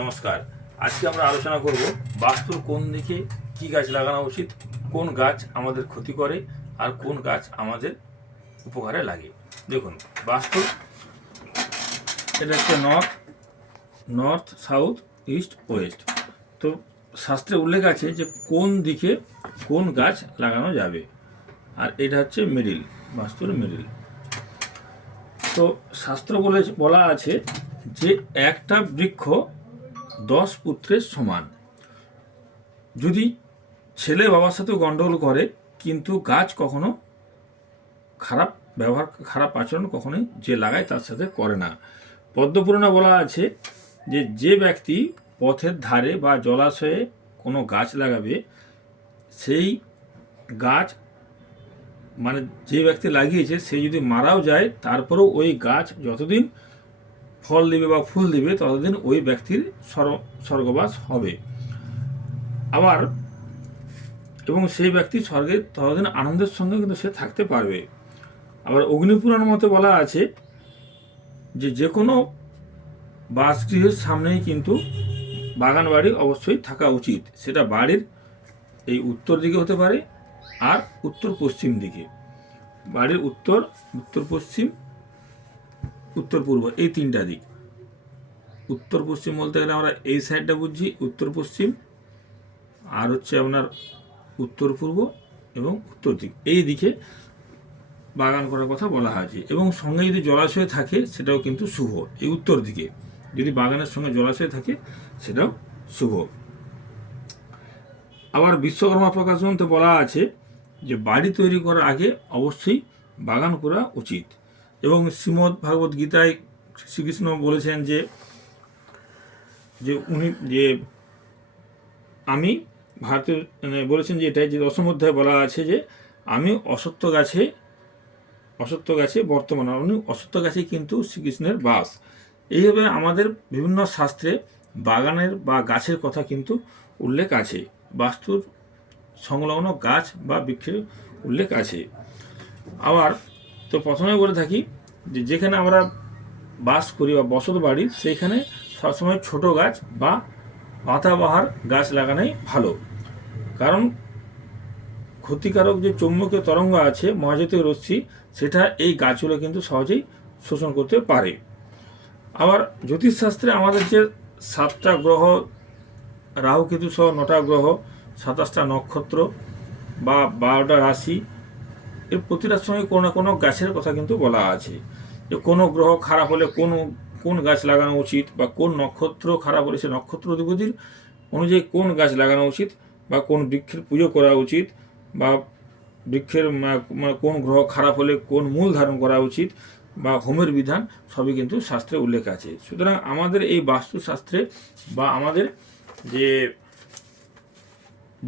নমস্কার। আজকে আমরা আলোচনা করব বাস্তুর কোন দিকে কি গাছ লাগানো উচিত, কোন গাছ আমাদের ক্ষতি করে, আর কোন গাছ আমাদের উপকারে লাগে। দেখুন, বাস্তু, এটা হচ্ছে north north, south, east, west. তো শাস্ত্রে উল্লেখ আছে যে কোন দিকে কোন গাছ লাগানো যাবে, আর এটা হচ্ছে মিডিল, বাস্তুর মিডিল। তো শাস্ত্র বলে বলা আছে যে একটা বৃক্ষ দশ পুত্রের সমান। যদি ছেলে বাবার সাথে গন্ডগোল করে, কিন্তু গাছ কখনো খারাপ ব্যবহার, খারাপ আচরণ কখনোই যে লাগায় তার সাথে করে না। পদ্মপুরাণে বলা আছে যে যে ব্যক্তি পথের ধারে বা জলাশয়ে কোনো গাছ লাগাবে, সেই গাছ মানে যে ব্যক্তি লাগিয়েছে, সে যদি মারাও যায়, তারপরেও ওই গাছ যতদিন ফল দিবে বা ফুল দিবে, ততদিন ওই ব্যক্তির স্বর- স্বর্গবাস হবে। আবার, এবং সেই ব্যক্তি স্বর্গে ততদিন আনন্দের সঙ্গে কিন্তু সে থাকতে পারবে। আবার অগ্নিপুরাণ মতে বলা আছে যে যে কোনো বাসগৃহের সামনেই কিন্তু বাগান বাড়ি অবশ্যই থাকা উচিত। সেটা বাড়ির এই উত্তর দিকে হতে পারে আর উত্তর পশ্চিম দিকে। বাড়ির উত্তর উত্তর পশ্চিম উত্তর পূর্ব, এই তিনটা দিক। উত্তর পশ্চিম বলতে গেলে আমরা এই সাইডটা বুঝছি, উত্তর পশ্চিম, আর হচ্ছে আপনার উত্তর পূর্ব এবং উত্তর দিক। এই দিকে বাগান করার কথা বলা হয়েছে এবং সঙ্গে যদি জলাশয় থাকে, সেটাও কিন্তু শুভ। এই উত্তর দিকে যদি বাগানের সঙ্গে জলাশয় থাকে, সেটাও শুভ। আবার বিশ্বকর্মা প্রকাশনতে বলা আছে যে, বাড়ি তৈরি করার আগে অবশ্যই বাগান করা উচিত। এবং শ্রীমদ্ ভাগবত গীতায় শ্রীকৃষ্ণ বলেছেন যে যে উনি, যে আমি ভারতের মানে বলেছেন যে এটাই যে দশম বলা আছে যে, আমি অসত্য গাছে অসত্য গাছে বর্তমান উনি অসত্য গাছে কিন্তু শ্রীকৃষ্ণের বাস। এইভাবে আমাদের বিভিন্ন শাস্ত্রে বাগানের বা গাছের কথা কিন্তু উল্লেখ আছে। বাস্তুর সংলগ্ন গাছ বা বৃক্ষের উল্লেখ আছে। আবার তো প্রথমে বলে থাকি যে যেখানে আমরা বাস করি বা বসত বাড়ি, সেইখানে সবসময় ছোট গাছ বা পাতাবাহার গাছ লাগানোই ভালো। কারণ ক্ষতিকারক যে চৌম্বকীয় তরঙ্গ আছে, মহাজাতীয় রশ্মি, সেটা এই গাছগুলো কিন্তু সহজেই শোষণ করতে পারে। আবার জ্যোতিষশাস্ত্রে আমাদের যে সাতটা গ্রহ রাহু কেতু সহ নটা গ্রহ, সাতাশটা নক্ষত্র বা বারোটা রাশি এর প্রতিটার সঙ্গে কোনো না কোনো গাছের কথা কিন্তু বলা আছে। যে কোনো গ্রহ খারাপ হলে কোন কোন গাছ লাগানো উচিত বা কোন নক্ষত্র খারাপ হলে সে নক্ষত্র অধিপতির অনুযায়ী কোন গাছ লাগানো উচিত বা কোন বৃক্ষের পুজো করা উচিত বা বৃক্ষের কোন গ্রহ খারাপ হলে কোন মূল ধারণ করা উচিত বা হোমের বিধান সবই কিন্তু শাস্ত্রে উল্লেখ আছে। সুতরাং আমাদের এই বাস্তুশাস্ত্রে বা আমাদের যে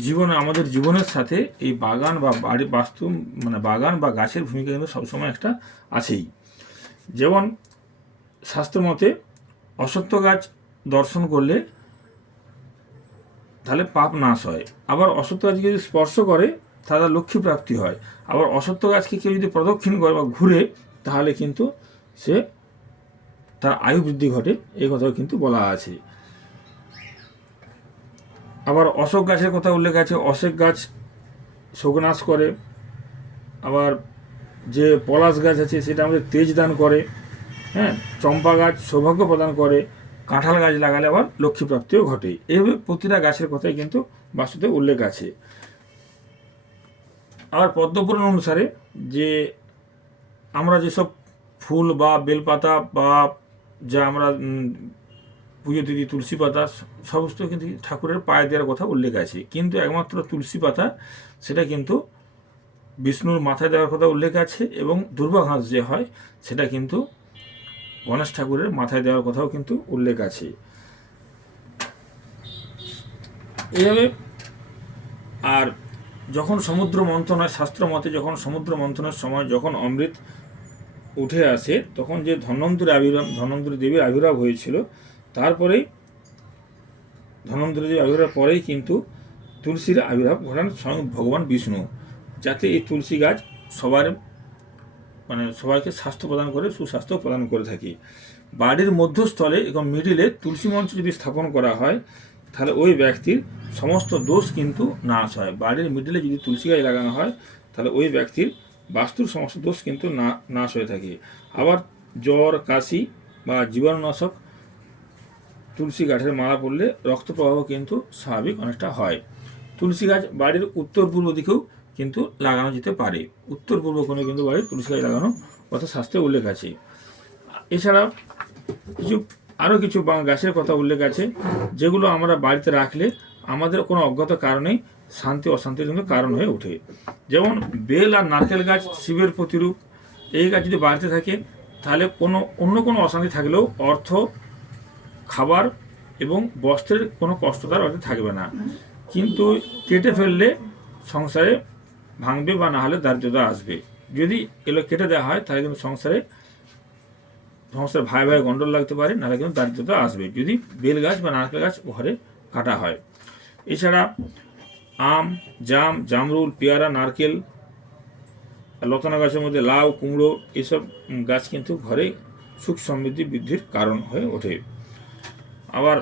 জীবনে, আমাদের জীবনের সাথে এই বাগান বা বাড়ি, বাস্তু মানে বাগান বা গাছের ভূমিকা কিন্তু সবসময় একটা আছেই। যেমন শাস্ত্র মতে, অসত্য গাছ দর্শন করলে তাহলে পাপ নাশ হয়। আবার অসত্য গাছকে যদি স্পর্শ করে, তাহলে লক্ষ্মী প্রাপ্তি হয়। আবার অসত্য গাছকে কেউ যদি প্রদক্ষিণ করে বা ঘুরে, তাহলে কিন্তু সে তার আয়ু বৃদ্ধি ঘটে এই কথাও কিন্তু বলা আছে। আবার অশোক গাছের কথা উল্লেখ আছে, অশোক গাছ শোকনাশ করে। আবার যে পলাশ গাছ আছে, সেটা আমাদের তেজ দান করে হ্যাঁ? চম্পা গাছ সৌভাগ্য প্রদান করে, কাঁঠাল গাছ লাগালে আবার লক্ষ্মী প্রাপ্তিও ঘটে। এইভাবে প্রতিটা গাছের কথাই কিন্তু বাস্তুতে উল্লেখ আছে। আবার পদ্মপুরাণ অনুসারে যে আমরা যেসব ফুল বা বেলপাতা বা যা আমরা উম, দিদি তুলসী পাতা সমস্ত কিন্তু ঠাকুরের পায়ে দেওয়ার কথা উল্লেখ আছে। কিন্তু একমাত্র তুলসী পাতা সেটা কিন্তু বিষ্ণুর মাথায় দেওয়ার কথা উল্লেখ আছে এবং দুর্বা ঘাস যে হয় সেটা কিন্তু গণেশ ঠাকুরের মাথায় দেওয়ার কথাও কিন্তু উল্লেখ আছে। এইভাবে আর যখন সমুদ্র মন্থন হয় শাস্ত্র মতে যখন সমুদ্র মন্থনের সময় যখন অমৃত উঠে আসে তখন যে ধন্বন্তরী আবির্ভাব ধন্বন্তরী দেবীর আবির্ভাব হয়েছিল তারপরেই ধন্বন্তরী দেবীর আবির্ভাব পরেই কিন্তু তুলসীর আবির্ভাব ঘটান স্বয়ং ভগবান বিষ্ণু, যাতে এই তুলসী গাছ সবার মানে সবাইকে স্বাস্থ্য প্রদান করে, সুস্বাস্থ্য প্রদান করে থাকি। বাড়ির মধ্যস্থলে এবং মিডিলে তুলসী মঞ্চ যদি স্থাপন করা হয়, তাহলে ওই ব্যক্তির সমস্ত দোষ কিন্তু নাশ হয়। বাড়ির মিডিলে যদি তুলসী গাছ লাগানো হয়, তাহলে ওই ব্যক্তির বাস্তুর সমস্ত দোষ কিন্তু না, নাশ হয়ে থাকে। আবার জ্বর, কাশি বা জীবাণুনাশক তুলসী গাছের মালা পড়লে রক্ত প্রবাহ কিন্তু স্বাভাবিক অনেকটা হয়। তুলসী গাছ বাড়ির উত্তর পূর্ব দিকেও কিন্তু লাগানো যেতে পারে। উত্তর পূর্ব কোণে কিন্তু বাড়ির তুলসী গাছ লাগানো কথা শাস্ত্রে উল্লেখ আছে। এছাড়া কিছু আরও কিছু গাছের কথা উল্লেখ আছে, যেগুলো আমরা বাড়িতে রাখলে আমাদের কোনো অজ্ঞাত কারণে শান্তি অশান্তির জন্য কারণ হয়ে ওঠে। যেমন বেল আর নারকেল গাছ শিবের প্রতিরূপ। এই গাছ যদি বাড়িতে থাকে, তাহলে কোনো, অন্য কোনো অশান্তি থাকলেও অর্থ খাবার এবং বস্ত্রের কোনো কষ্ট তার বাড়িতে থাকবে না। কিন্তু কেটে ফেললে সংসারে ভাঙবে বা না হলে দারিদ্রতা আসবে। যদি এগুলো কেটে দেওয়া হয়, তাহলে কিন্তু সংসারে সংসারে ভাই ভাই গন্ডল লাগতে পারে নাহলে কিন্তু দারিদ্রতা আসবে। যদি বেল গাছ বা নারকেল গাছ ঘরে কাটা হয়। এছাড়া আম, জাম, জামরুল, পেয়ারা, নারকেল, লতানা গাছের মধ্যে লাউ, কুমড়ো, এসব গাছ কিন্তু ঘরে সুখ সমৃদ্ধি বৃদ্ধির কারণ হয়ে ওঠে। আবার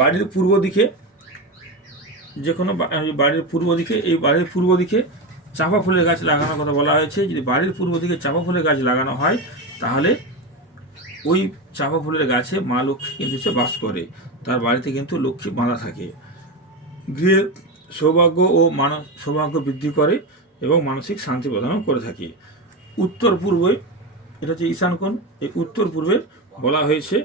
বাড়ির পূর্ব দিকে, যে কোনো বাড়ির পূর্ব দিকে, এই বাড়ির পূর্ব দিকে চাঁপা ফুলের গাছ লাগানোর কথা বলা হয়েছে। যদি বাড়ির পূর্ব দিকে চাঁপা ফুলের গাছ লাগানো হয়, তাহলে ওই চাঁপা ফুলের গাছে মা লক্ষ্মী কিন্তু সে বাস করে। তার বাড়িতে কিন্তু লক্ষ্মী বাঁধা থাকে। গৃহের সৌভাগ্য ও মান সৌভাগ্য বৃদ্ধি করে এবং মানসিক শান্তি প্রদানও করে থাকে। উত্তর পূর্বে, এটা হচ্ছে ঈশানকোণ এই উত্তর পূর্বে বলা হয়েছে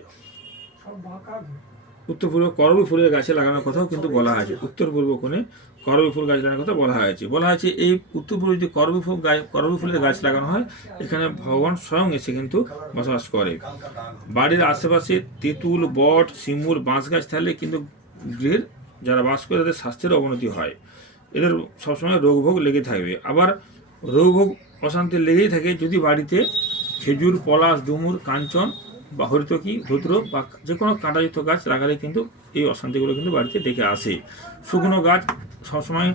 উত্তর পূর্বে করবী ফুলের গাছে লাগানোর কথাও কিন্তু বলা হয়েছে। উত্তর পূর্ব কোণে করবী ফুল গাছ লাগানোর কথা বলা হয়েছে। বলা হয়েছে এই উত্তর পূর্বে যদি করবী ফুল গাছ ফুলের গাছ লাগানো হয়, এখানে ভগবান স্বয়ং এসে কিন্তু বসবাস করে। বাড়ির আশেপাশে তেঁতুল, বট শিমুল বাঁশ গাছ থাকলে কিন্তু গৃহের যারা বাস করে তাদের স্বাস্থ্যের অবনতি হয়। এদের সবসময় রোগভোগ লেগে থাকবে। আবার রোগভোগ অশান্তি লেগেই থাকে যদি বাড়িতে খেজুর, পলাশ, ডুমুর, কাঞ্চন বা হরিতকি ধুত্র বা যে কোনো কাঁটাযুক্ত গাছ লাগালে কিন্তু এই অশান্তিগুলো কিন্তু বাড়িতে ডেকে আসে। শুকনো গাছ সবসময়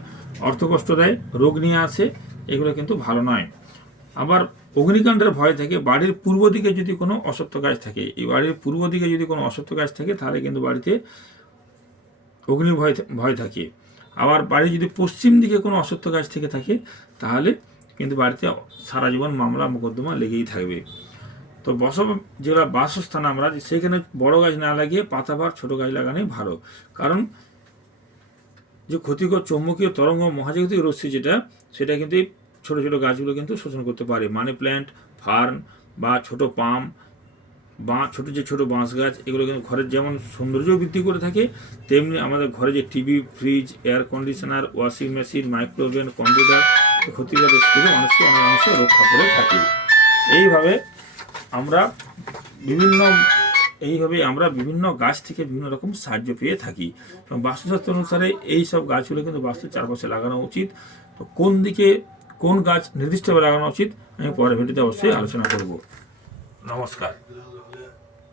অর্থকষ্ট দেয়, রোগ নিয়ে আসে, এগুলো কিন্তু ভালো নয়। আবার অগ্নিকাণ্ডের ভয় থেকে, বাড়ির পূর্ব দিকে যদি কোনো অসত্য গাছ থাকে, এই বাড়ির পূর্ব দিকে যদি কোনো অসত্য গাছ থাকে, তাহলে কিন্তু বাড়িতে অগ্নি ভয় ভয় থাকে। আবার বাড়ির যদি পশ্চিম দিকে কোনো অসত্য গাছ থেকে থাকে, তাহলে কিন্তু বাড়িতে সারা জীবন মামলা, মোকদ্দমা লেগেই থাকবে। তো বস যেগুলো বাসস্থান আমরা সেখানে বড় গাছ না লাগিয়ে পাতাবার ছোট গাছ লাগানোই ভালো। কারণ, যে ক্ষতিকর চৌম্বকীয় তরঙ্গ মহাজাগতিক রশ্মি যেটা, সেটা কিন্তু এই ছোট ছোট গাছগুলো কিন্তু শোষণ করতে পারে। মানি প্ল্যান্ট, ফার্ন বা ছোট পাম বা ছোট যে ছোট বাঁশ গাছ, এগুলো কিন্তু ঘরের যেমন সৌন্দর্য বৃদ্ধি করে থাকে, তেমনি আমাদের ঘরে যে TV, fridge, air conditioner, washing machine, micro oven, computer, ক্ষতিকর রশ্মি মানুষকে অনেকাংশে রক্ষা করে থাকে। এইভাবে আমরা বিভিন্ন এইভাবে আমরা বিভিন্ন গাছ থেকে বিভিন্ন রকম সাহায্য পেয়ে থাকি। এবং বাস্তুশাস্ত্র অনুসারে এই সব গাছগুলো কিন্তু বাস্তুর চারপাশে লাগানো উচিত। তো কোন দিকে কোন গাছ নির্দিষ্টভাবে লাগানো উচিত, আমি পরের ভিডিওতে অবশ্যই আলোচনা করব। নমস্কার।